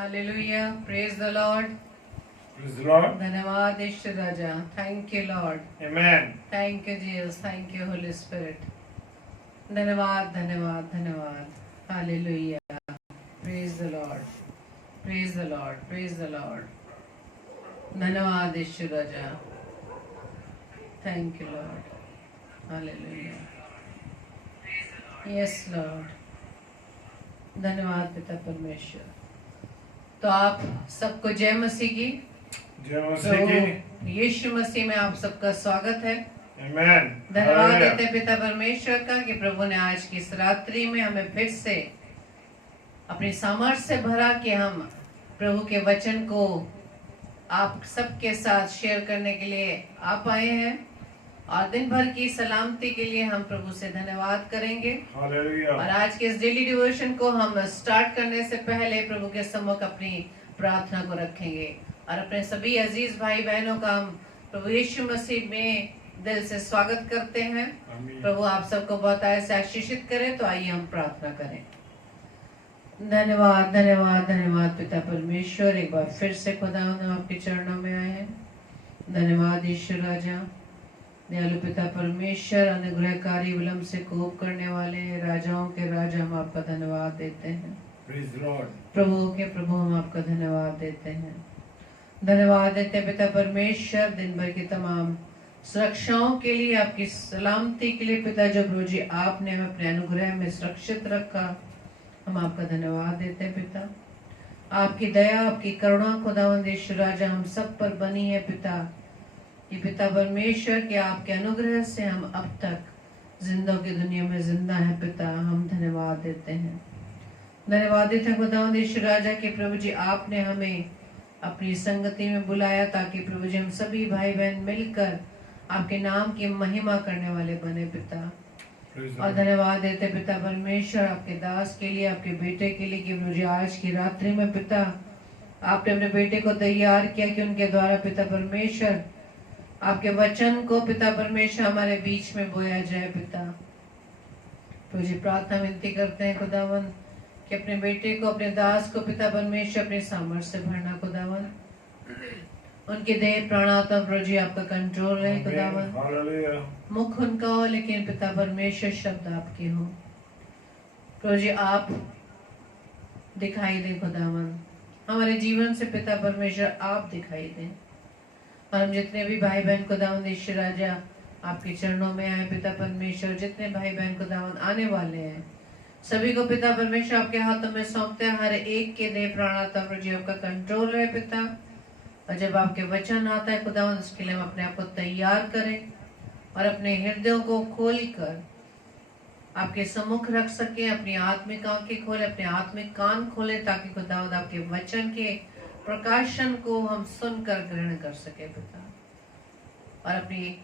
Hallelujah. Praise the Lord. Praise the Lord. धन्यवाद ईश्वर राजा. Thank you Lord. Amen. Thank you Jesus. Thank you Holy Spirit. धन्यवाद धन्यवाद धन्यवाद. Hallelujah. Praise the Lord. Praise the Lord. Praise the Lord. धन्यवाद ईश्वर राजा. Thank you Lord. Hallelujah. Yes Lord. धन्यवाद पिता परमेश्वर. तो आप सबको जय मसीह की. जय मसीह की. यीशु मसीह में आप सबका स्वागत है. Amen. धन्यवाद देते हैं पिता परमेश्वर का कि प्रभु ने आज की इस रात्रि में हमें फिर से अपनी सामर्थ्य से भरा कि हम प्रभु के वचन को आप सबके साथ शेयर करने के लिए आप आए हैं और दिन भर की सलामती के लिए हम प्रभु से धन्यवाद करेंगे. हालेलुया. और आज के इस डेली डिवोशन को हम स्टार्ट करने से पहले प्रभु के सम्मुख अपनी प्रार्थना को रखेंगे और अपने सभी अजीज भाई बहनों का हम प्रभु यीशु मसीह में दिल से स्वागत करते हैं. प्रभु आप सबको बहुत ऐसे आशीषित करे. तो आइए हम प्रार्थना करें. धन्यवाद धन्यवाद धन्यवाद पिता परमेश्वर. एक बार फिर से खुदा हम आपके चरणों में आए हैं. धन्यवाद ईश्वर राजा. दयालु पिता परमेश्वर, अनुग्रहकारी, विलंब से कोप करने वाले राजाओं के राजा, हम आपका धन्यवाद देते हैं. प्रभु के प्रभु हम आपका धन्यवाद देते हैं. धन्यवाद देते हैं पिता परमेश्वर दिन भर की तमाम सुरक्षाओं के लिए, आपकी सलामती के लिए पिता. जो प्रभु जी आपने हमें अपने अनुग्रह में सुरक्षित रखा, हम आपका धन्यवाद देते हैं पिता. आपकी दया, आपकी करुणा खुदावंद ईश्वर राजा हम सब पर बनी है पिता. ये पिता परमेश्वर के आपके अनुग्रह से हम अब तक जिंदों की दुनिया में जिंदा है पिता. हम धन्यवाद देते हैं. धन्यवाद देते हैं खुदावंद ईश्वर राजा के प्रभु जी आपने हमें अपनी संगति में बुलाया ताकि प्रभु जी हम सभी भाई बहन मिलकर आपके नाम की महिमा करने वाले बने पिता. और धन्यवाद देते पिता परमेश्वर आपके दास के लिए, आपके बेटे के लिए कि प्रभु जी आज की रात्रि में पिता आपने अपने बेटे को तैयार किया कि उनके द्वारा पिता परमेश्वर आपके वचन को पिता परमेश्वर हमारे बीच में बोया जाए पिता. प्रभु जी प्रार्थना विनती करते हैं खुदावन कि अपने बेटे को, अपने दास को पिता परमेश्वर अपने सामर्थ्य से भरना खुदावन. उनके देह प्राणात्मा प्रभु जी आपका कंट्रोल रहे खुदावन. मुख उनका हो लेकिन पिता परमेश्वर शब्द आपके हो. प्रभु जी आप दिखाई दे खुदावन. हमारे जीवन से पिता परमेश्वर आप दिखाई दें. और हम जितने भी भाई बहन खुदावंद ईश्वर राजा आपके चरणों में आए पिता परमेश्वर, जितने भाई बहन खुदावंद आने वाले हैं सभी को पिता परमेश्वर आपके हाथों में सौंपते हैं. हर एक के देह प्राणात्मा प्रभु जी आपका कंट्रोल रहे पिता. और जब आपके वचन आता है खुदावंद उसके लिए हम अपने आप को तैयार करें और अपने हृदयों को खोल कर आपके सम्मुख रख सके. अपनी आत्मिक आंखें खोले, अपने आत्मिक कान खोले ताकि खुदावंद आपके वचन के प्रकाशन को हम सुनकर ग्रहण कर सके पिता. और अपनी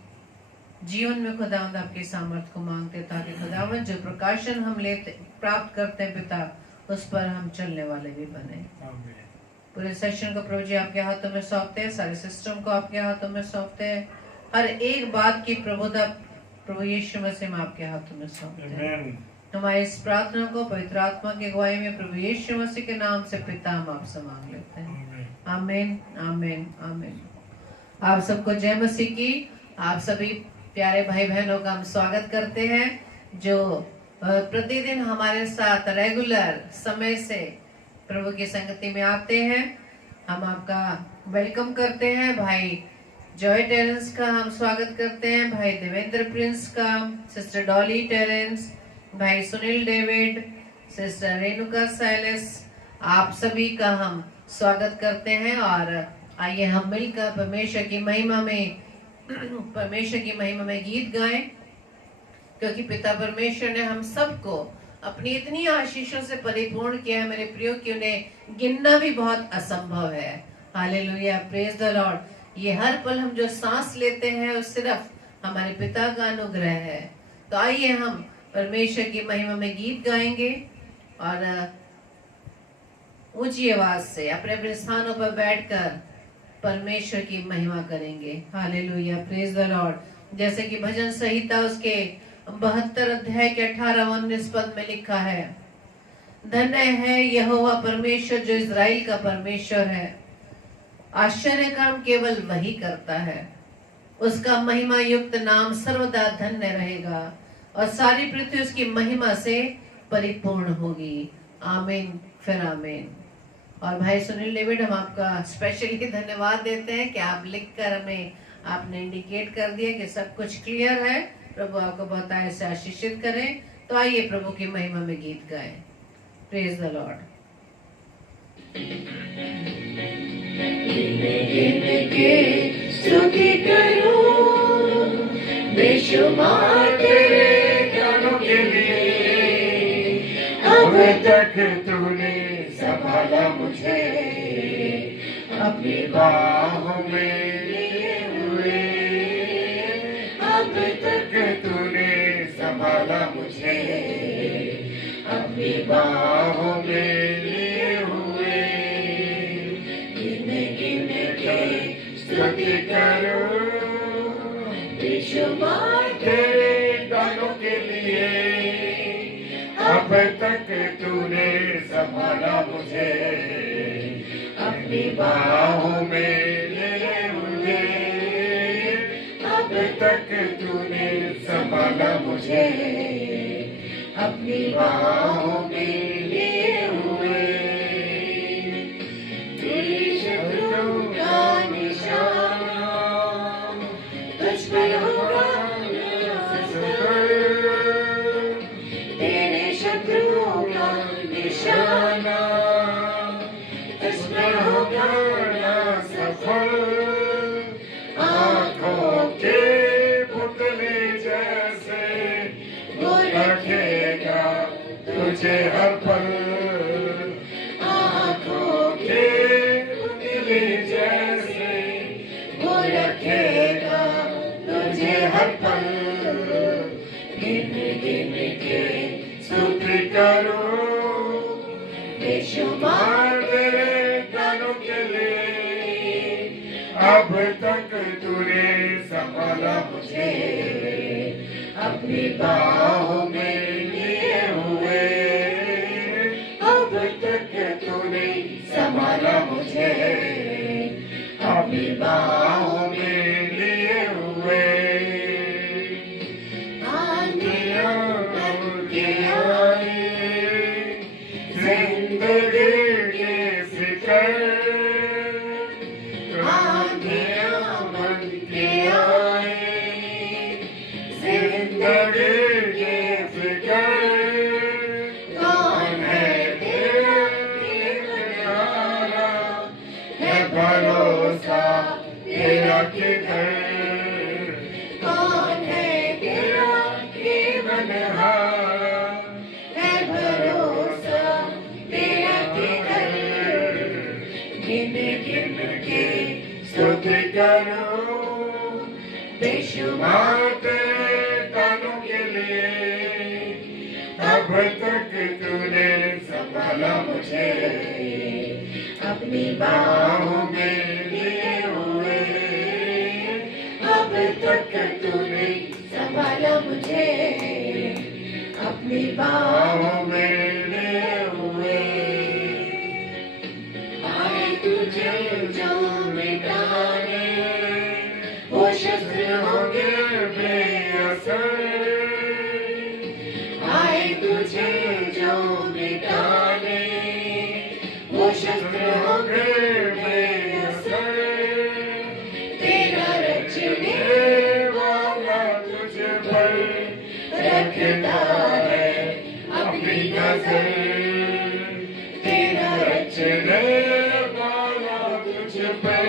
जीवन में खुदावंद आपके सामर्थ्य को मांगते ताकि खुदावंद जो प्रकाशन हम लेते प्राप्त करते हैं पिता उस पर हम चलने वाले भी बने. पूरे सेशन को प्रभु जी आपके हाथों में सौंपते हैं. सारे सिस्टम को आपके हाथों में सौंपते हैं. हर एक बात की प्रभुता प्रभु यीशु मसीह में आपके हाथों में सौंपते हैं. हमारी इस प्रार्थना को पवित्र आत्मा की अगुवाई में प्रभु यीशु मसीह के नाम से पिता हम आपसे मांग लेते हैं. आमीन आमीन आमीन. आप सबको जय मसीह की. आप सभी प्यारे भाई बहनों का हम स्वागत करते हैं जो प्रतिदिन हमारे साथ रेगुलर समय से प्रभु की संगति में आते हैं. हम आपका वेलकम करते हैं. भाई जॉय टेरेंस का हम स्वागत करते हैं. भाई देवेंद्र प्रिंस का, सिस्टर डॉली टेरेंस, भाई सुनील डेविड, सिस्टर रेणुका साइलेस, आप सभी का हम स्वागत करते हैं. और आइए हम मिलकर परमेश्वर की महिमा में गीत गाएं क्योंकि पिता परमेश्वर ने हम सबको अपनी इतनी आशीषों से परिपूर्ण किया है मेरे प्रियो कि उन्हें गिनना भी बहुत असंभव है. हालेलुया. Praise the Lord. ये हर पल हम जो सांस लेते हैं वो सिर्फ हमारे पिता का अनुग्रह है. तो आइए हम परमेश्वर की महिमा में गीत गाएंगे और ऊंची आवाज से अपने अपने स्थानों पर बैठकर परमेश्वर की महिमा करेंगे. हालेलुया. Praise the Lord. जैसे कि भजन संहिता उसके 72 अध्याय के 18-19 पद में लिखा है, धन्य है यहोवा परमेश्वर जो इज़राइल का परमेश्वर है। आश्चर्य काम केवल वही करता है। उसका महिमा युक्त नाम सर्वदा धन्य रहेगा और सारी पृथ्वी उसकी महिमा से परिपूर्ण होगी। आमीन फिर आमीन। और भाई सुनील डेविड, हम आपका स्पेशली धन्यवाद देते हैं कि आप लिखकर हमें आपने इंडिकेट कर दिया कि सब कुछ क्लियर है। प्रभु आपको बहुत ऐसे आशीषित करें। तो आइए प्रभु की महिमा में गीत गाएं। Praise the Lord. स्तुति करूं बेशुमार तेरे गानों के लिए। अब तक तूने संभाला मुझे अपनी बाहों में लिए हुए। अब तक तूने संभाला मुझे अपनी बाहों में लिए हुए। गिन गिन के स्तुति करूं बेशुमार तेरे गानों के लिए। अब तक तूने संभाला मुझे अपनी बाहों में लिए हुए। अब तक तूने संभाला मुझे अपनी बाहों में लिए हुए। तेरे शत्रुओं का निशाना तुझ पर होगा। तेरे शत्रुओं का निशाना तुझ पर होगा ना सफल। आँखों के पुतले जैसे वो रखेगा तुझे हर पल। आँखों के पुतले जैसे वो रखेगा तुझे हर पल। गिन गिन के स्तुति करूं बेशुमार तेरे गानों के लिए। अब तक तूने संभाला मुझे अपनी बाहों में लिए हुए। अब तक तूने संभाला मुझे अपनी बाहों में लिए हुए। आंधियां बन के आई जिंदगी की फिक्र। आंधियां बन के आई जिंदगी की फिक्र। कौन है तेरा किनारा है भरोसा तेरा किधर। कौन है तेरा मनहारा है भरोसा तेरा किधर। गिन गिन के स्तुति करूं बेशुमार तेरे गानों के लिए। अब तक तूने संभाला मुझे अपनी बाहों में लिए हुए। अब तक तूने संभाला मुझे अपनी बाहों में लिए हुए। आए तुझे जो मिटाने वो शस्त्र होंगे बेअसर। आए तुझे जो मिटाने वो शस्त्र होंगे बेअसर। तेरा रचने वाला तुझ पर रखता है अपनी नजर। तेरा रचने वाला तुझ पर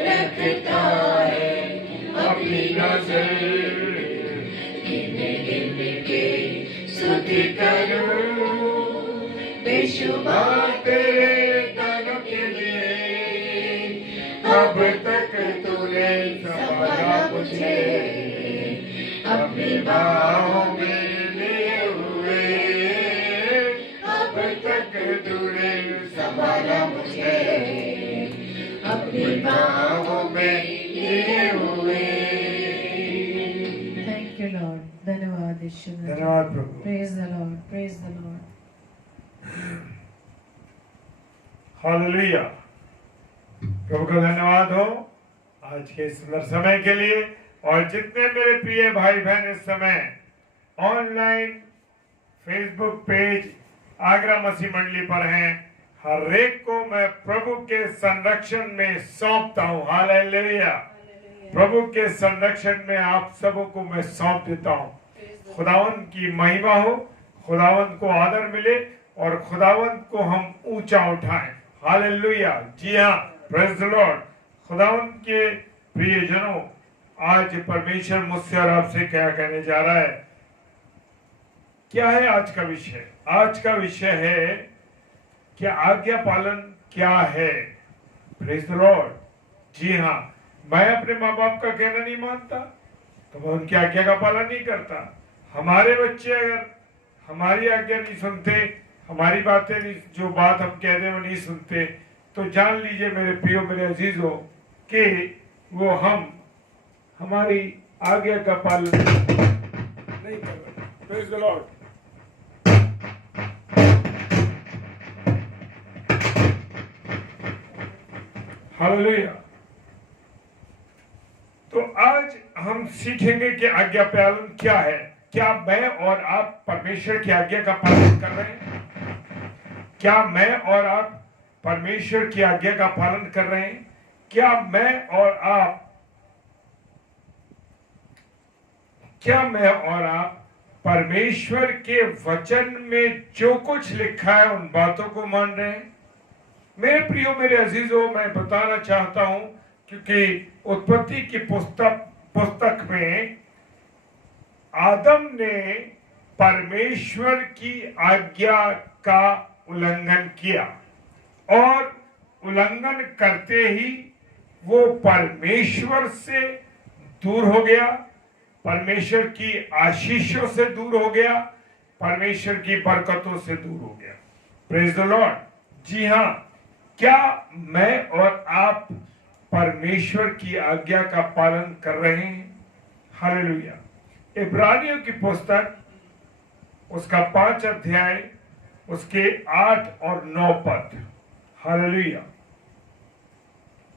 रखता है अपनी नजर। गिन गिन के स्तुति करूं बेशुमार तेरे गानों के लिए। अब तक तूने संभाला मुझे अपनी बाहों में लिए हुए। अब तक तूने संभाला मुझे अपनी बाहों में लिए हुए। Thank you lord. धन्यवाद ईश्वर। धन्यवाद प्रभु। Praise the lord, praise the lord. Hallelujah. प्रभु का धन्यवाद हो आज के सुंदर समय के लिए। और जितने मेरे प्रिय भाई बहन इस समय ऑनलाइन फेसबुक पेज आगरा मसीह मंडली पर हैं, हर एक को मैं प्रभु के संरक्षण में सौंपता हूँ। हालेलुया। प्रभु के संरक्षण में आप सबों को मैं सौंप देता हूँ। खुदावंत की महिमा हो, खुदावंत को आदर मिले और खुदावंत को हम ऊंचा उठाएं। हालेलुया। जी हाँ, प्रेज द लॉर्ड। खुदावंत के प्रियजनों, आज परमेश्वर मुझसे और आपसे क्या कहने जा रहा है? क्या है आज का विषय? आज का विषय है कि आज्ञा पालन क्या है। Praise the Lord. जी हाँ, मैं अपने माँ बाप का कहना नहीं मानता तो मैं उनकी आज्ञा का पालन नहीं करता। हमारे बच्चे अगर हमारी आज्ञा नहीं सुनते, हमारी बातें नहीं, जो बात हम कह रहे हैं वो नहीं सुनते, तो जान लीजिए मेरे प्रियो, मेरे अजीजों, कि वो हमारी आज्ञा का पालन नहीं कर रहे। Praise the lord. हालेलुया। तो आज हम सीखेंगे कि आज्ञा पालन क्या है। क्या मैं और आप परमेश्वर की आज्ञा का पालन कर रहे हैं? क्या मैं और आप परमेश्वर की आज्ञा का पालन कर रहे हैं? क्या मैं और आप परमेश्वर के वचन में जो कुछ लिखा है उन बातों को मान रहे हैं? मेरे प्रियो, मेरे अजीजों, मैं बताना चाहता हूं, क्योंकि उत्पत्ति की पुस्तक में आदम ने परमेश्वर की आज्ञा का उल्लंघन किया और उल्लंघन करते ही वो परमेश्वर से दूर हो गया, परमेश्वर की आशीषों से दूर हो गया, परमेश्वर की बरकतों से दूर हो गया। Praise the Lord. जी हाँ, क्या मैं और आप परमेश्वर की आज्ञा का पालन कर रहे हैं? हालेलुया। इब्रानियों की पुस्तक उसका 5 अध्याय उसके 8 और 9 पद। हालेलुया।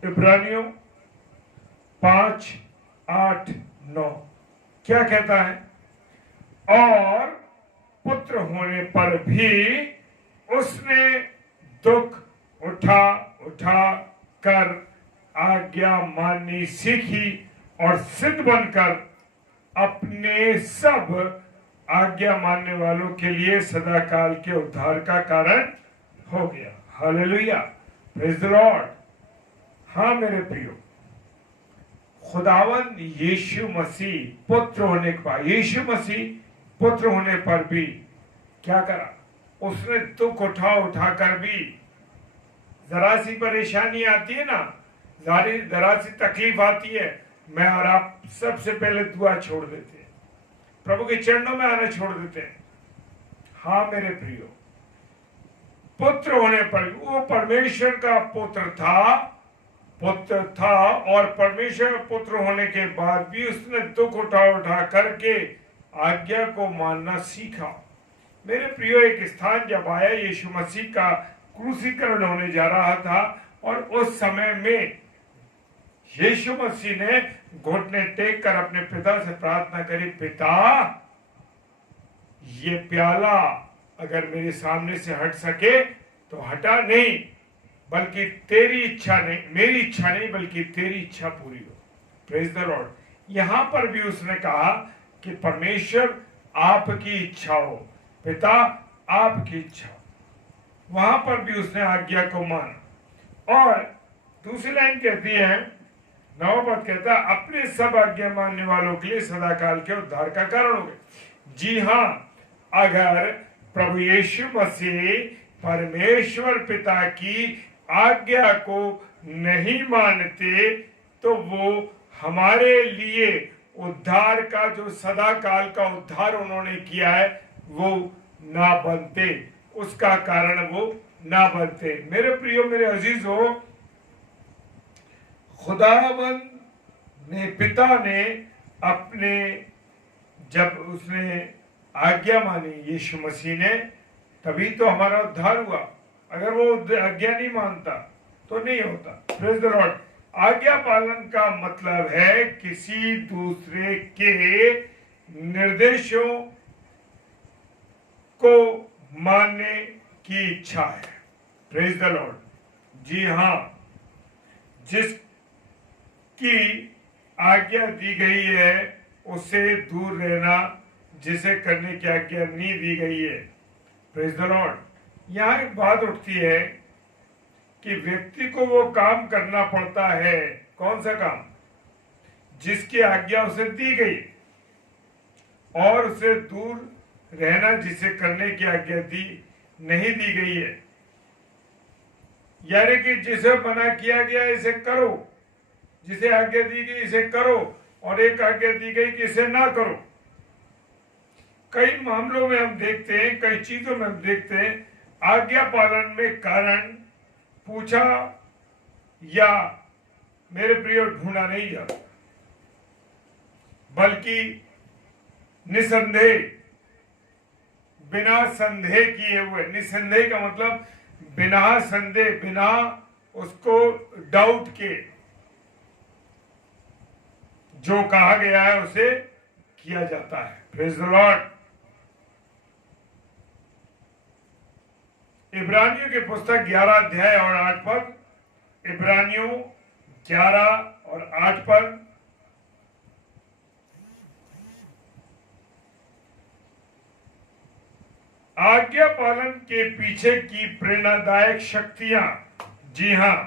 इब्रानियों 5, 8, 9 क्या कहता है? और पुत्र होने पर भी उसने दुख उठा कर आज्ञा माननी सीखी और सिद्ध बनकर अपने सब आज्ञा मानने वालों के लिए सदा काल के उद्धार का कारण हो गया। हालेलुया। Praise the Lord. हाँ मेरे प्रियो, खुदावन यीशु मसीह पुत्र होने के बाद, यीशु मसीह पुत्र होने पर भी क्या करा? उसने दुख उठा कर भी, जरा सी परेशानी आती है ना, जरा सी तकलीफ आती है, मैं और आप सबसे पहले दुआ छोड़ देते हैं, प्रभु के चरणों में आना छोड़ देते हैं। हाँ मेरे प्रियो, पुत्र होने पर वो परमेश्वर का पुत्र था और परमेश्वर पुत्र होने के बाद भी उसने दुख उठा करके आज्ञा को मानना सीखा। मेरे प्रियो, एक स्थान जब आया, यीशु मसीह का क्रूसीकरण होने जा रहा था और उस समय में यीशु मसीह ने घुटने टेक कर अपने पिता से प्रार्थना करी, पिता ये प्याला अगर मेरे सामने से हट सके तो हटा नहीं, बल्कि तेरी इच्छा नहीं, मेरी इच्छा नहीं बल्कि तेरी इच्छा पूरी हो। Praise the Lord. यहां पर भी उसने कहा कि परमेश्वर आपकी इच्छा हो, पिता आपकी इच्छा। वहां पर भी उसने आज्ञा को माना। और दूसरी लाइन कहती है, 9 पद कहता है, अपने सब आज्ञा मानने वालों के लिए सदा काल के उद्धार का कारण हो गए। जी हां, अगर प्रभु यीशु मसीह परमेश्वर पिता की आज्ञा को नहीं मानते तो वो हमारे लिए उद्धार का, जो सदा काल का उद्धार उन्होंने किया है, वो ना बनते, उसका कारण वो ना बनते। मेरे प्रियो, मेरे अजीजों, खुदावंद ने, पिता ने अपने, जब उसने आज्ञा मानी यीशु मसीह ने, तभी तो हमारा उद्धार हुआ। अगर वो आज्ञा नहीं मानता तो नहीं होता। Praise the Lord. आज्ञा पालन का मतलब है किसी दूसरे के निर्देशों को मानने की इच्छा है। Praise the Lord. जी हाँ, जिसकी आज्ञा दी गई है उससे दूर रहना, जिसे करने की आज्ञा नहीं दी गई है। Praise the Lord. यहाँ एक बात उठती है कि व्यक्ति को वो काम करना पड़ता है। कौन सा काम? जिसकी आज्ञा उसे दी गई, और उसे दूर रहना जिसे करने की आज्ञा नहीं दी गई है। यानी कि जिसे मना किया गया इसे करो, जिसे आज्ञा दी गई इसे करो, और एक आज्ञा दी गई कि इसे ना करो। कई मामलों में हम देखते हैं, कई चीजों में हम देखते हैं, आज्ञा पालन में कारण पूछा या मेरे प्रिय ढूंढा नहीं जाता, बल्कि निसंदेह, बिना संदेह किए हुए। निसंदेह का मतलब बिना संदेह, बिना उसको डाउट के जो कहा गया है उसे किया जाता है। Praise the lord. इब्रानियों की पुस्तक 11 अध्याय और 8 पद। इब्रानियों 11 और 8 पद। आज्ञा पालन के पीछे की प्रेरणादायक शक्तियां, जी हां,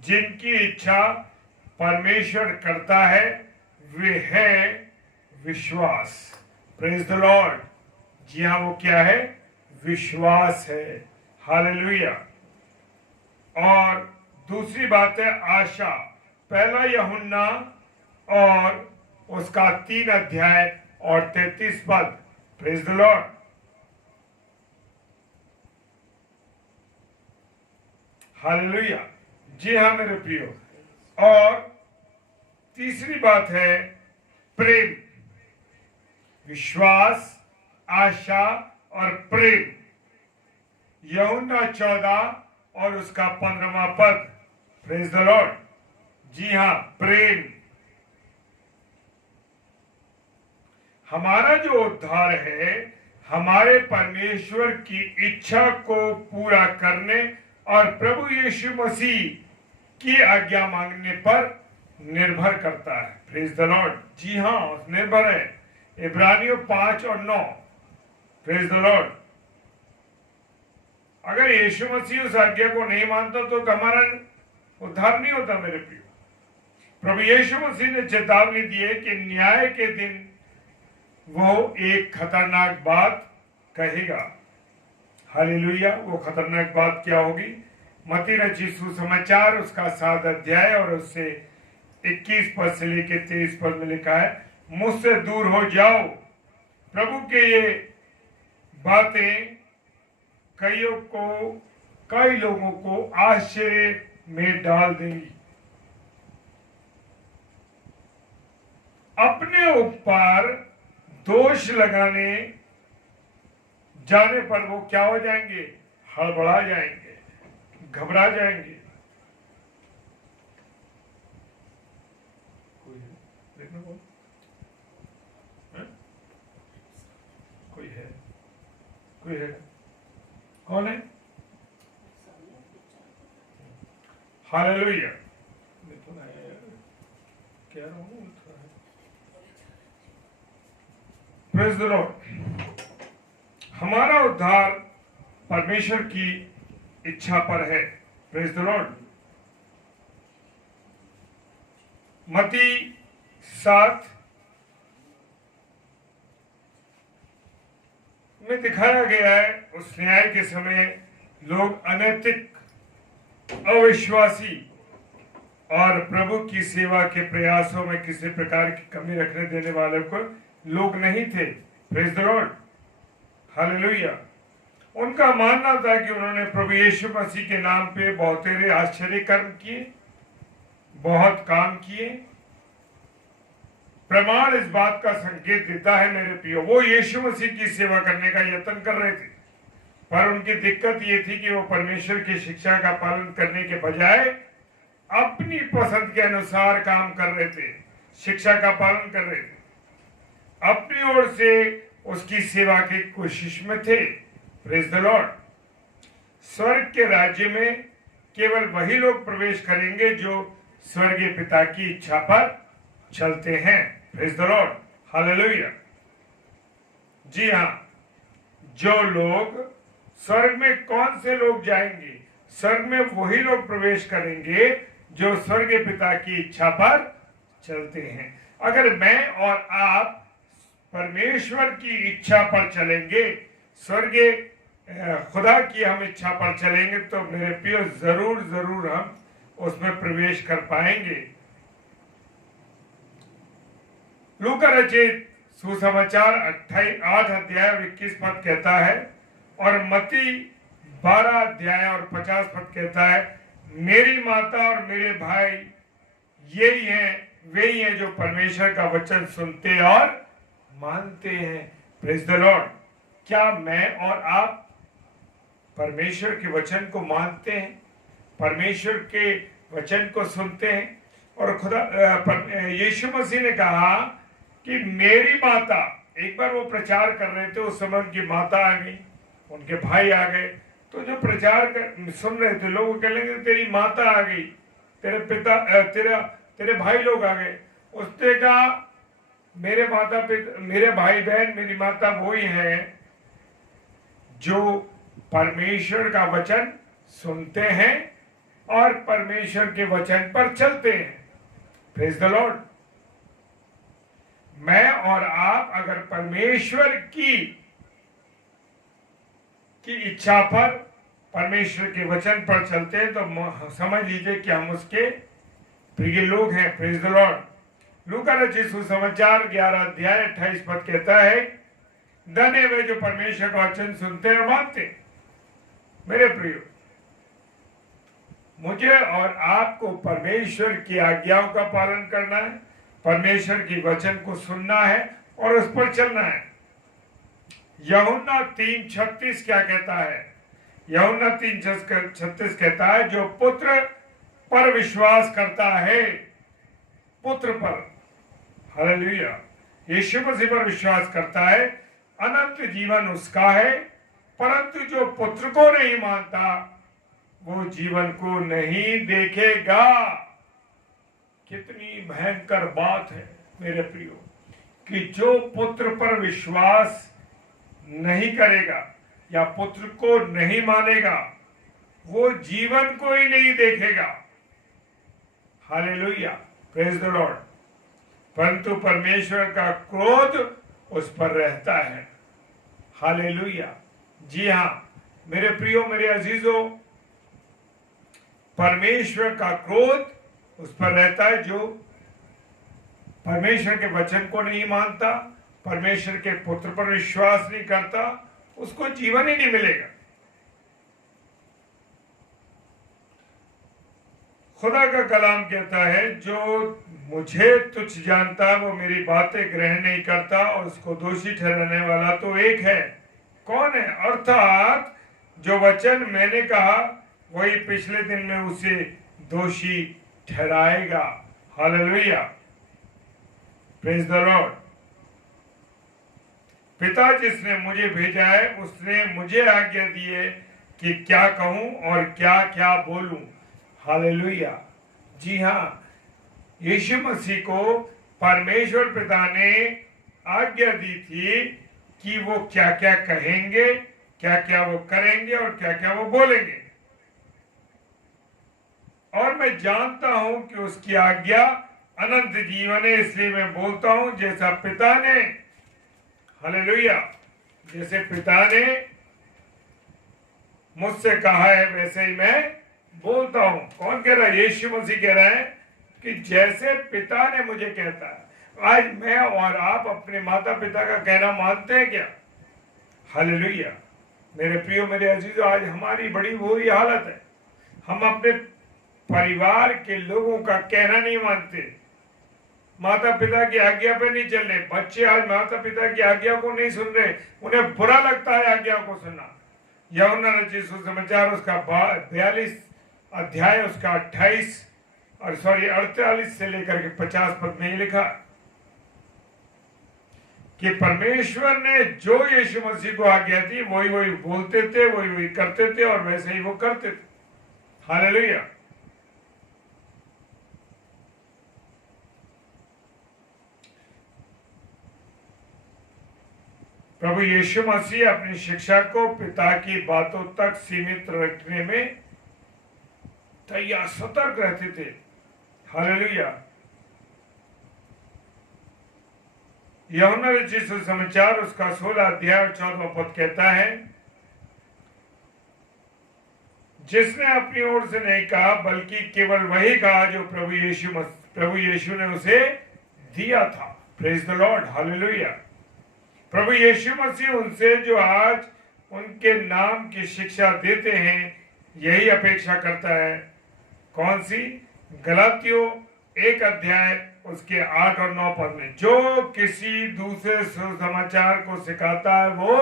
जिनकी इच्छा परमेश्वर करता है, वे है विश्वास। Praise the Lord. जी हां, वो क्या है? विश्वास है। हालेलुया। और दूसरी बात है आशा। पहला यूहन्ना और उसका 3 अध्याय और 33 पद। Praise the lord. हालेलुया। जी हाँ मेरे प्रियो। और तीसरी बात है प्रेम। विश्वास, आशा और प्रेम। यूहन्ना 14 और उसका 15वां पद। Praise the Lord. जी हाँ, प्रेम। हमारा जो उद्धार है हमारे परमेश्वर की इच्छा को पूरा करने और प्रभु यीशु मसीह की आज्ञा मांगने पर निर्भर करता है। Praise the Lord. जी हाँ, निर्भर है। इब्रानियों 5 और 9। Praise the Lord. अगर यीशु मसीह उस आज्ञा को नहीं मानता तो हमारा उद्धार नहीं होता मेरे प्रिय। प्रभु यीशु मसीह ने चेतावनी दी है कि न्याय के दिन वो एक खतरनाक बात कहेगा। हालेलुया। वो खतरनाक बात क्या होगी? मत्ती रचित सुसमाचार उसका 7 अध्याय और उससे 21 पद से लेकर 23 पद में लिखा है, मुझसे दूर हो जाओ। प्रभु के ये बातें कई लोगों को आश्चर्य में डाल देंगी। अपने ऊपर दोष लगाने जाने पर वो क्या हो जाएंगे? हड़बड़ा जाएंगे, घबरा जाएंगे। कोई है? देखना कौन? कोई है? कोई है? कौन है? हालेलुया। क्या रहा हूँ? Praise the Lord. हमारा उद्धार परमेश्वर की इच्छा पर है। Praise the Lord. मत्ती 7 में दिखाया गया है उस न्याय के समय लोग अनैतिक, अविश्वासी और प्रभु की सेवा के प्रयासों में किसी प्रकार की कमी रखने देने वाले को लोग नहीं थे। Praise the lord. हालेलुया। उनका मानना था कि उन्होंने प्रभु यीशु मसीह के नाम पे बहुतेरे आश्चर्य कर्म किए, बहुत काम किए। प्रमाण इस बात का संकेत देता है मेरे प्रियो, वो यीशु मसीह की सेवा करने का यत्न कर रहे थे, पर उनकी दिक्कत ये थी कि वो परमेश्वर की शिक्षा का पालन करने के बजाय अपनी पसंद के अनुसार काम कर रहे थे, शिक्षा का पालन कर रहे थे, अपनी ओर से उसकी सेवा की कोशिश में थे। Praise the Lord. स्वर्ग के राज्य में केवल वही लोग प्रवेश करेंगे जो स्वर्गीय पिता की इच्छा पर चलते हैं। Praise the lord, hallelujah. जी हाँ, जो लोग स्वर्ग में, कौन से लोग जाएंगे स्वर्ग में? वही लोग प्रवेश करेंगे जो स्वर्गीय पिता की इच्छा पर चलते हैं। अगर मैं और आप परमेश्वर की इच्छा पर चलेंगे, स्वर्गीय खुदा की हम इच्छा पर चलेंगे, तो मेरे प्रियो जरूर जरूर हम उसमें प्रवेश कर पाएंगे। लूका रचित सुसमाचार 8 अध्याय और 21 पद कहता है, और मत्ती 12 अध्याय और 50 पद कहता है, मेरी माता और मेरे भाई यही हैं, वे ही हैं जो परमेश्वर का वचन सुनते और मानते हैं। Praise the Lord. क्या मैं और आप परमेश्वर के वचन को मानते हैं, परमेश्वर के वचन को सुनते हैं? और खुदा यीशु मसीह ने कहा कि मेरी माता, एक बार वो प्रचार कर रहे थे, उस समय उनकी माता आ गई, उनके भाई आ गए, तो जो प्रचार सुन रहे थे लोग कहेंगे तेरी माता आ गई, तेरे पिता तेरे भाई लोग आ गए। उसने कहा मेरे माता पिता, मेरे भाई बहन, मेरी माता वही है जो परमेश्वर का वचन सुनते हैं और परमेश्वर के वचन पर चलते हैं। Praise the Lord. मैं और आप अगर परमेश्वर की इच्छा पर, परमेश्वर के वचन पर चलते हैं, तो समझ लीजिए कि हम उसके प्रिय लोग हैं। Praise the Lord. लूका रचित सुसमाचार 11 अध्याय 28 पद कहता है, धन्य वे जो परमेश्वर का वचन सुनते और मानते। मेरे प्रियो, मुझे और आपको परमेश्वर की आज्ञाओं का पालन करना है, परमेश्वर की वचन को सुनना है और उस पर चलना है। यूहन्ना 3:36 क्या कहता है? यूहन्ना 3:36 कहता है, जो पुत्र पर विश्वास करता है, पुत्र पर, हालेलुया, यीशु मसीह पर विश्वास करता है, अनंत जीवन उसका है, परंतु जो पुत्र को नहीं मानता वो जीवन को नहीं देखेगा। कितनी भयंकर बात है मेरे प्रियो, कि जो पुत्र पर विश्वास नहीं करेगा या पुत्र को नहीं मानेगा, वो जीवन को ही नहीं देखेगा। Hallelujah, praise the Lord. परंतु परमेश्वर का क्रोध उस पर रहता है। हालेलुया। जी हाँ मेरे प्रियो, मेरे अजीजों, परमेश्वर का क्रोध उस पर रहता है जो परमेश्वर के वचन को नहीं मानता, परमेश्वर के पुत्र पर विश्वास नहीं करता, उसको जीवन ही नहीं मिलेगा। खुदा का कलाम कहता है, जो मुझे तुच्छ जानता है वो मेरी बातें ग्रहण नहीं करता, और उसको दोषी ठहराने वाला तो एक है। कौन है? अर्थात जो वचन मैंने कहा वही पिछले दिन में उसे दोषी ठहराएगा। Hallelujah, praise the lord. पिता जिसने मुझे भेजा है उसने मुझे आज्ञा दी है कि क्या कहूं और क्या क्या बोलूं। हालेलुया। जी हाँ, यीशु मसीह को परमेश्वर पिता ने आज्ञा दी थी कि वो क्या क्या कहेंगे, क्या क्या वो करेंगे और क्या क्या वो बोलेंगे। और मैं जानता हूं कि उसकी आज्ञा अनंत जीवन है, इसलिए मैं बोलता हूं जैसा पिता ने, हालेलुया, जैसे पिता ने मुझसे कहा है वैसे ही मैं बोलता हूं। कौन कह रहा है? यीशु मसीह कह रहा है कि जैसे पिता ने मुझे कहता है। आज मैं और आप अपने माता पिता का कहना मानते हैं क्या? हालेलुया। मेरे प्रियो, मेरे अजीजों, आज हमारी बड़ी बुरी हालत है, हम अपने परिवार के लोगों का कहना नहीं मानते, माता पिता की आज्ञा पे नहीं चल रहे। बच्चे आज माता पिता की आज्ञा को नहीं सुन रहे, उन्हें बुरा लगता है आज्ञा को सुनना। यूहन्ना रचित सुसमाचार उसका 42 अध्याय उसका 48 से लेकर के 50 पद में ही लिखा कि परमेश्वर ने जो यीशु मसीह को आज्ञा दी वही वही बोलते थे, वही वही करते थे और वैसे ही वो करते थे। हालेलुया। प्रभु यीशु मसीह अपनी शिक्षा को पिता की बातों तक सीमित रखने में तैयार सतर्क रहते थे। हालेलुया। यूहन्ना रचित सुसमाचार उसका 16 अध्याय और 14वां पद कहता है, जिसने अपनी ओर से नहीं कहा बल्कि केवल वही कहा जो प्रभु यीशु ने उसे दिया था। Praise the lord. हालेलुया। प्रभु यीशु मसीह उनसे जो आज उनके नाम की शिक्षा देते हैं यही अपेक्षा करता है। कौन सी? गलातियों 1 अध्याय उसके 8 और 9 पद में, जो किसी दूसरे सुसमाचार को सिखाता है वो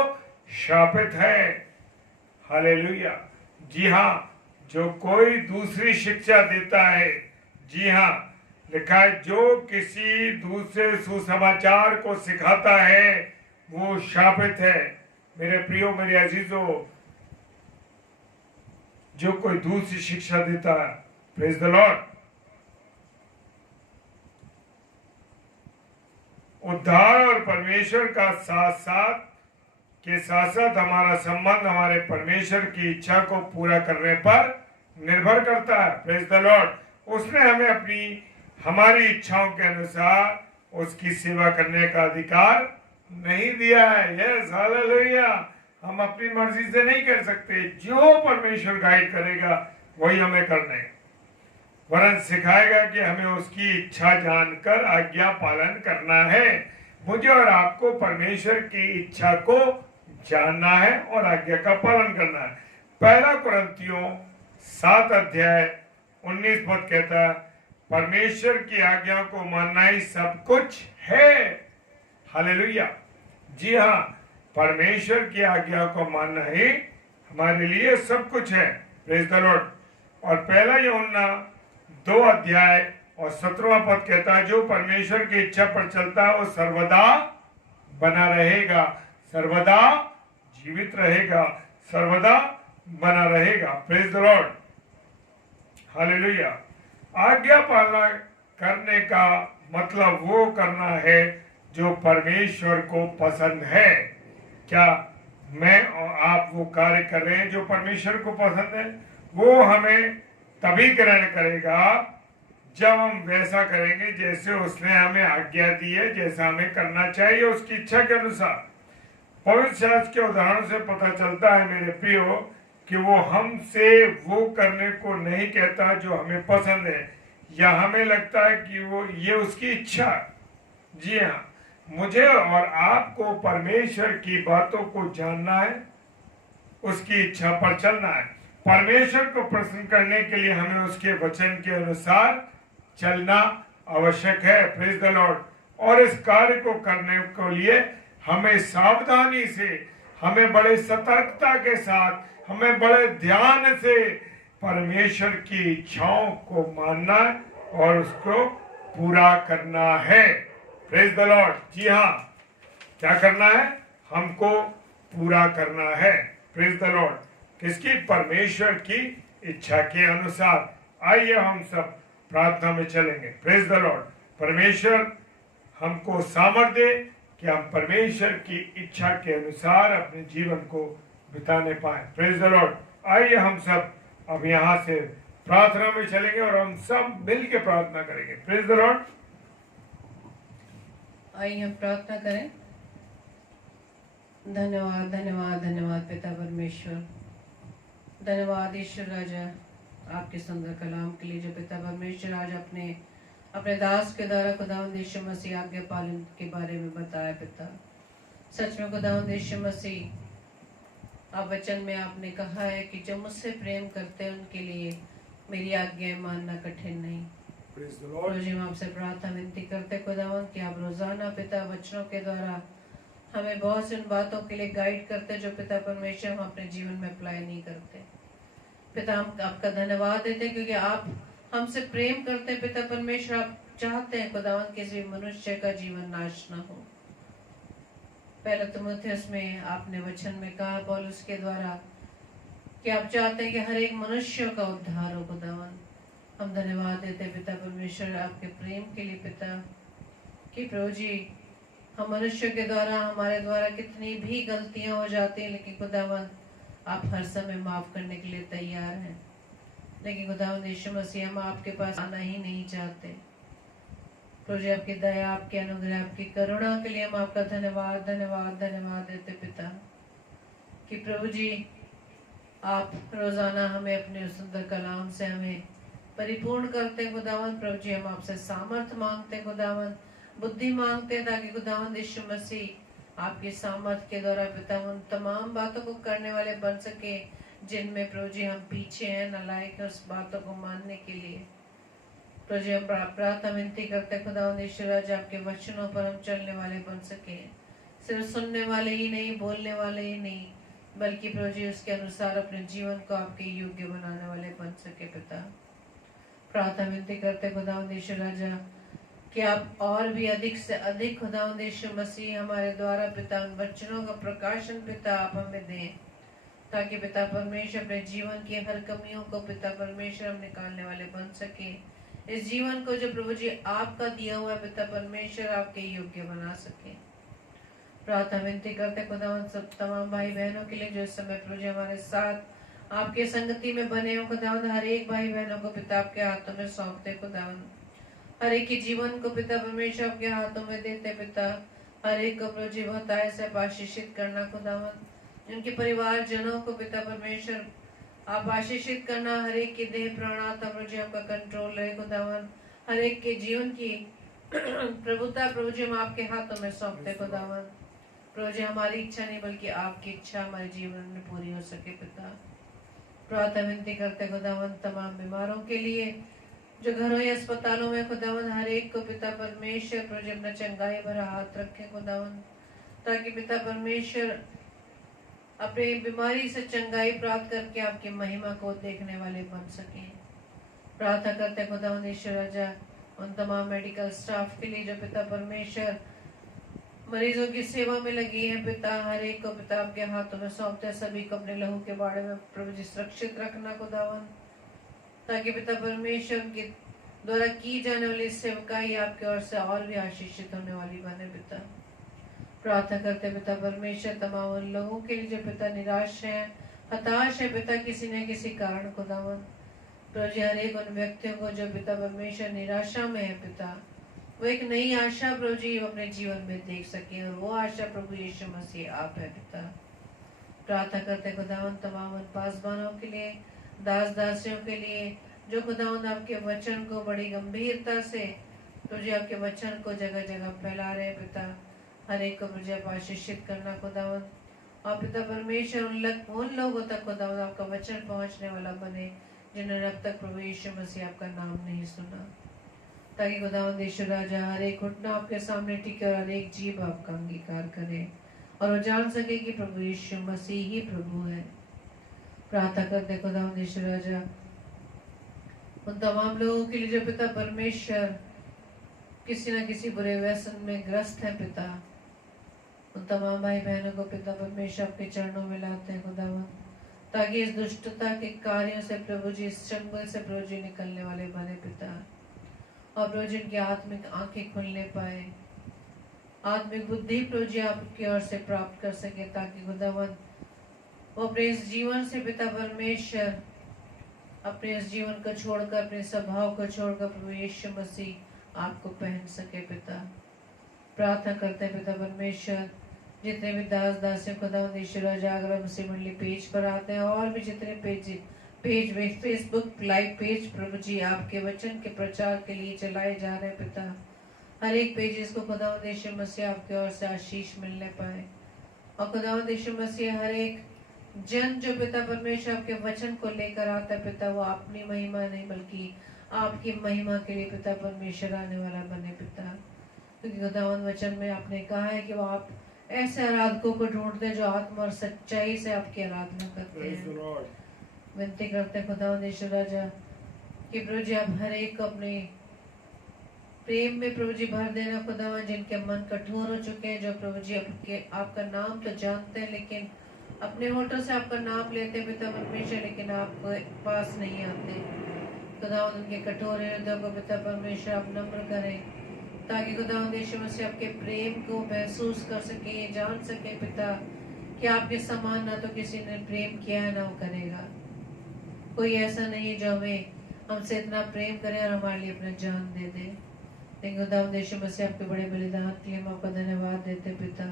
शापित है। हालेलुया। जी हाँ, जो कोई दूसरी शिक्षा देता है, जी हाँ, लिखा है जो किसी दूसरे सुसमाचार को सिखाता है वो शापित है। मेरे प्रियो, मेरे अजीजों, जो कोई दूसरी शिक्षा देता है, प्रेज द लॉर्ड, उद्धार और परमेश्वर का साथ साथ हमारा संबंध हमारे परमेश्वर की इच्छा को पूरा करने पर निर्भर करता है। Praise the Lord. उसने हमें हमारी इच्छाओं के अनुसार उसकी सेवा करने का अधिकार नहीं दिया है। Yes, hallelujah. हम अपनी मर्जी से नहीं कर सकते, जो परमेश्वर गाइड करेगा वही हमें करना है। वरन सिखाएगा कि हमें उसकी इच्छा जानकर आज्ञा पालन करना है। मुझे और आपको परमेश्वर की इच्छा को जानना है और आज्ञा का पालन करना है। 1 कुरिन्थियों 7 अध्याय 19 पद कहता है, परमेश्वर की आज्ञा को मानना ही सब कुछ है। हालेलुया। जी हाँ, परमेश्वर की आज्ञा को मानना ही हमारे लिए सब कुछ है। Praise the Lord. और 1 यूहन्ना 2 अध्याय और 17वां पद कहता है, जो परमेश्वर की इच्छा पर चलता है वो सर्वदा बना रहेगा, सर्वदा जीवित रहेगा, सर्वदा बना रहेगा। Praise the lord. हालेलुया। आज्ञा पालना करने का मतलब वो करना है जो परमेश्वर को पसंद है। क्या मैं और आप वो कार्य कर रहे हैं जो परमेश्वर को पसंद है? वो हमें तभी ग्रहण करेगा जब हम वैसा करेंगे जैसे उसने हमें आज्ञा दी है, जैसा हमें करना चाहिए उसकी इच्छा के अनुसार। पवित्र शास्त्र के उदाहरण से पता चलता है मेरे प्रियो कि वो हमसे वो करने को नहीं कहता जो हमें पसंद है या हमें लगता है कि वो ये उसकी इच्छा। जी हाँ, मुझे और आपको परमेश्वर की बातों को जानना है, उसकी इच्छा पर चलना है। परमेश्वर को प्रसन्न करने के लिए हमें उसके वचन के अनुसार चलना आवश्यक है। Praise the Lord. और इस कार्य को करने के लिए हमें सावधानी से, हमें बड़े सतर्कता के साथ, हमें बड़े ध्यान से परमेश्वर की इच्छाओं को मानना और उसको पूरा करना है। Praise the Lord. जी हाँ, क्या करना है? हमको पूरा करना है। Praise the Lord. किसकी? परमेश्वर की इच्छा के अनुसार। आइए हम सब प्रार्थना में चलेंगे। Praise the Lord. परमेश्वर हमको सामर्थ्य दे कि हम परमेश्वर की इच्छा के अनुसार अपने जीवन को बिताने पाए। Praise the Lord. आइए हम सब अब यहाँ से प्रार्थना में चलेंगे और हम सब मिल के प्रार्थना करेंगे। Praise the Lord. आइए हम प्रार्थना करें। धन्यवाद धन्यवाद धन्यवाद पिता परमेश्वर, धन्यवाद ईश्वर राजा आपके सुंदर कलाम के लिए जो पिता परमेश्वर आज अपने दास के द्वारा खुदावंद यीशु मसीह आज्ञा पालन के बारे में बताया। पिता सच में खुदावंद यीशु मसीह आप वचन में आपने कहा है कि जो मुझसे प्रेम करते हैं उनके लिए मेरी आज्ञाएं मानना कठिन नहीं। रोज हम आपसे प्रार्थना विनती करते खुदावंद कि आप रोजाना पिता वचनों के द्वारा हमें बहुत सी उन बातों के लिए गाइड करते जो पिता परमेश्वर हम अपने जीवन में अप्लाई नहीं करते। पिता हम आपका धन्यवाद देते हैं क्योंकि आप हमसे प्रेम करते हैं। पिता परमेश्वर आप चाहते हैं खुदावन किसी मनुष्य का जीवन नाश ना हो। पहले तीमुथियुस में आपने वचन में कहा पौलुस के द्वारा कि आप चाहते हैं कि हर एक मनुष्य का उद्धार हो खुदावन। हम धन्यवाद देते हैं पिता परमेश्वर आपके प्रेम के लिए पिता कि प्रभु जी हम मनुष्य के द्वारा हमारे द्वारा कितनी भी गलतियां हो जाती हैं, लेकिन खुदावन आप हर समय माफ करने के लिए तैयार हैं। लेकिन खुदावन यीशु मसीह हम आपके पास आना ही नहीं चाहते। प्रभु जी आपकी दया, आपके अनुग्रह, आपकी करुणा के लिए हम आपका धन्यवाद धन्यवाद धन्यवाद देते पिता कि प्रभु जी आप रोजाना हमें अपने सुंदर कलाम से हमें परिपूर्ण करते खुदावन। प्रभु जी हम आपसे सामर्थ्य मांगते खुदावन, बुद्धि मांगते ताकि खुदावन यीशु मसीह आपके सामर्थ्य के द्वारा पिता उन तमाम बातों को करने वाले बन सके जिनमें प्रभु जी हम पीछे हैं, नालायक हैं उस बातों को मानने के लिए। प्रभु जी हम प्रार्थना विनती करते खुदावन यीशु राजा आपके वचनों पर हम चलने वाले बन सके, सिर्फ सुनने वाले ही नहीं, बोलने वाले ही नहीं, बल्कि प्रभु जी उसके अनुसार अपने जीवन को आपके योग्य बनाने वाले बन सके पिता। प्रार्थना विनती करते खुदावन यीशु राजा कि आप और भी अधिक से अधिक खुदावन यीशु मसीह हमारे द्वारा पिता उन वचनों का प्रकाशन पिता आप हमें दें ताकि पिता परमेश्वर अपने जीवन की हर कमियों को पिता परमेश्वर हम निकालने वाले बन सके। इस जीवन को जो प्रभु जी आपका दिया हुआ पिता परमेश्वर आपके योग्य बना सके। प्रार्थना विनती करते खुदावन सब तमाम भाई बहनों के लिए जो इस समय प्रभु जी हमारे साथ आपके संगति में बने हो खुदावन, हर एक भाई बहनों को पिता आपके हाथों में सौंपते खुदावन, हर एक के जीवन को पिता परमेश्वर आपके हाथों में देते पिता। हर एक को प्रभु जी बहुत ऐसे आशीषित करना खुदावन, उनके परिवार जनों को पिता परमेश्वर आप आशीषित करना। हर एक की देह प्राण आत्मा प्रभु जी आपका कंट्रोल रहे खुदावन, हर एक के जीवन की प्रभुता प्रभु जी हम आपके हाथों में सौंपते खुदावन। प्रभु जी हमारी इच्छा नहीं बल्कि आपकी इच्छा हमारे जीवन में पूरी हो सके पिता। प्रार्थना विनती करते खुदावन तमाम बीमारों के लिए जो घरों या अस्पतालों में खुदावन, हर एक को पिता परमेश्वर प्रभु जी अपना चंगाई भरा हाथ रखे खुदावन, ताकि पिता परमेश्वर अपनी बीमारी से चंगाई प्राप्त करके आपकी महिमा को देखने वाले बन सके। प्रार्थना करते खुदावन ईश्वर राजा उन तमाम मेडिकल स्टाफ के लिए जो पिता परमेश्वर मरीजों की सेवा में लगी है पिता, हर एक को पिता आपके हाथों में सौंपते, सभी को अपने लहू के बाड़े में प्रभु जी सुरक्षित रखना खुदावन, ताकि पिता परमेश्वर के द्वारा की जाने वाली सेवकाई आपके ओर से और भी आशीषित होने वाली बने पिता। प्रार्थना करते पिता परमेश्वर तमाम उन लोगों के लिए जो पिता निराश है, हताश है पिता किसी न किसी कारण खुदावन, प्रभु जी हर एक उन व्यक्तियों को जो पिता परमेश्वर निराशा में है पिता, वो एक नई आशा प्रभु जी अपने जीवन में देख सके, और वो आशा प्रभु यीशु मसीह आप है पिता। प्रार्थना करते खुदावन तमाम उन पासबानों के लिए, दास दासियों के लिए जो खुदावन आपके वचन को बड़ी गंभीरता से प्रभु जी आपके वचन को जगह जगह फैला रहे पिता, हर एक को मुझे आप आशीषित करना खुदावन, और पिता परमेश्वर उन लोगों तक खुदावन आपका वचन पहुंचने वाला बने जिन्होंने अब तक प्रभु यीशु मसीह आपका नाम नहीं सुना, ताकि खुदावन यीशु राजा हर एक घुटना आपके सामने टिके और हर एक जीभ आपका अंगीकार करे और वो जान सके कि प्रभु यीशु मसीह ही प्रभु है। प्रार्थना करते खुदावन यीशु राजा उन तमाम लोगों के लिए जो पिता परमेश्वर किसी न किसी बुरे व्यसन में ग्रस्त है पिता, उन तमाम भाई बहनों को पिता परमेश्वर आपके चरणों में लाते हैं खुदावन, ताकि इस दुष्टता के कार्यों से प्रभु जी, इस चंगुल से प्रभु जी निकलने वाले बने पिता, और प्रभु जी उनकी आत्मिक आंखें खुलने पाए, आत्मिक बुद्धि प्रभु जी आपकी ओर से प्राप्त कर सके, ताकि खुदावन वो अपने इस जीवन से पिता परमेश्वर अपने इस जीवन को छोड़कर, अपने स्वभाव को छोड़कर प्रभु यीशु मसीह आपको पहन सके पिता। प्रार्थना करते हैं पिता परमेश्वर जितने भी दास दासियों खुदावन यीशु राजा अगर मसीह मंडली पेज पर आते हैं, और भी जितने पेज फेसबुक लाइव पेज प्रभु जी आपके वचन के प्रचार के लिए चलाए जा रहे हैं पिता, हर एक पेज को खुदावन यीशु मसीह आपके ओर से आशीष मिलने पाए, और खुदावन यीशु मसीह हर एक जन जो पिता परमेश्वर आपके वचन को लेकर आता है पिता, वो अपनी महिमा नहीं बल्कि आपकी महिमा के लिए पिता परमेश्वर आने वाला बने पिता, क्योंकि खुदावन वचन में आपने कहा है कि वो आप ऐसे आराधकों को ढूंढते जो आत्मा और सच्चाई से आपकी आराधना करते Praise the हैं। Lord. विनती करते हैं खुदावंद यीशु राजा कि प्रभु जी आप हर एक को अपने प्रेम में प्रभु जी भर देना खुदावंद, जिनके मन कठोर हो चुके हैं, जो प्रभु जी आपका नाम तो जानते हैं लेकिन अपने होठों से आपका नाम लेते हैं पिता परमेश्वर, लेकिन आपके पास नहीं आते। खुदावंद उनके कठोर हृदय को पिता परमेश्वर आप नम्र करें, ताकि खुदावंद यीशु मसीह आपके प्रेम को महसूस कर सके, जान सके पिता कि आपके समान ना तो किसी ने प्रेम किया है ना वो करेगा। कोई ऐसा नहीं है जो हमें हमसे इतना प्रेम करे और हमारे लिए अपना जान दे दे। लेकिन खुदावंद यीशु मसीह आपके बड़े बलिदान के लिए हम आपका धन्यवाद देते पिता।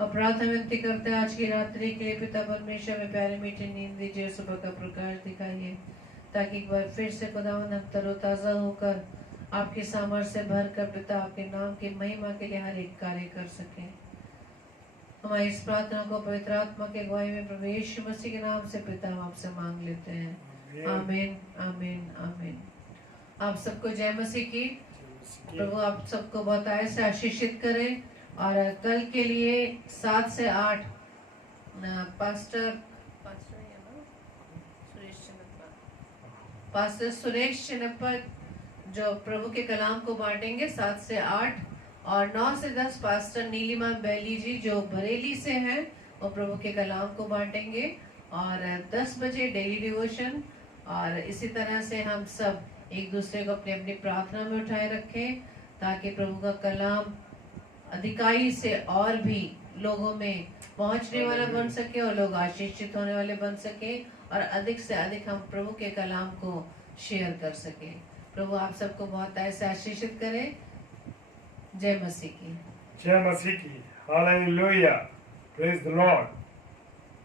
और प्रार्थना विनती करते हैं आज की रात्रि के लिए पिता परमेश्वर में प्यारे मीठी नींद दीजिए, सुबह का प्रकाश दिखाइए, ताकि एक बार फिर से खुदावंद हम तरोताजा होकर आपके सामर्थ्य से भर कर पिता आपके नाम की महिमा के लिए हर एक कार्य कर सके। हमारी इस प्रार्थना को पवित्र आत्मा के अगुवाई में प्रभु यीशु मसीह के नाम से पिता हम आपसे मांग लेते हैं। आमीन आमीन आमीन। आप सबको जय मसीह की। प्रभु आप सबको बहुत आय से आशीषित करें। और कल के लिए 7 से 8 पास्टर सुरेश चिनप्पा जो प्रभु के कलाम को बांटेंगे 7 से 8, और 9 से 10 पास्टर नीलिमा बैली जी जो बरेली से हैं वो प्रभु के कलाम को बांटेंगे, और 10 बजे डेली डिवोशन। और इसी तरह से हम सब एक दूसरे को अपनी अपनी प्रार्थना में उठाए रखें, ताकि प्रभु का कलाम अधिकाई से और भी लोगों में पहुंचने वाला बन सके और लोग आशीषित होने वाले बन सके, और अधिक से अधिक हम प्रभु के कलाम को शेयर कर सके। प्रभु आप सबको बहुत ऐसे आशीषित करें। जय मसीह की। जय मसीह की। हालेलुया। Praise the Lord.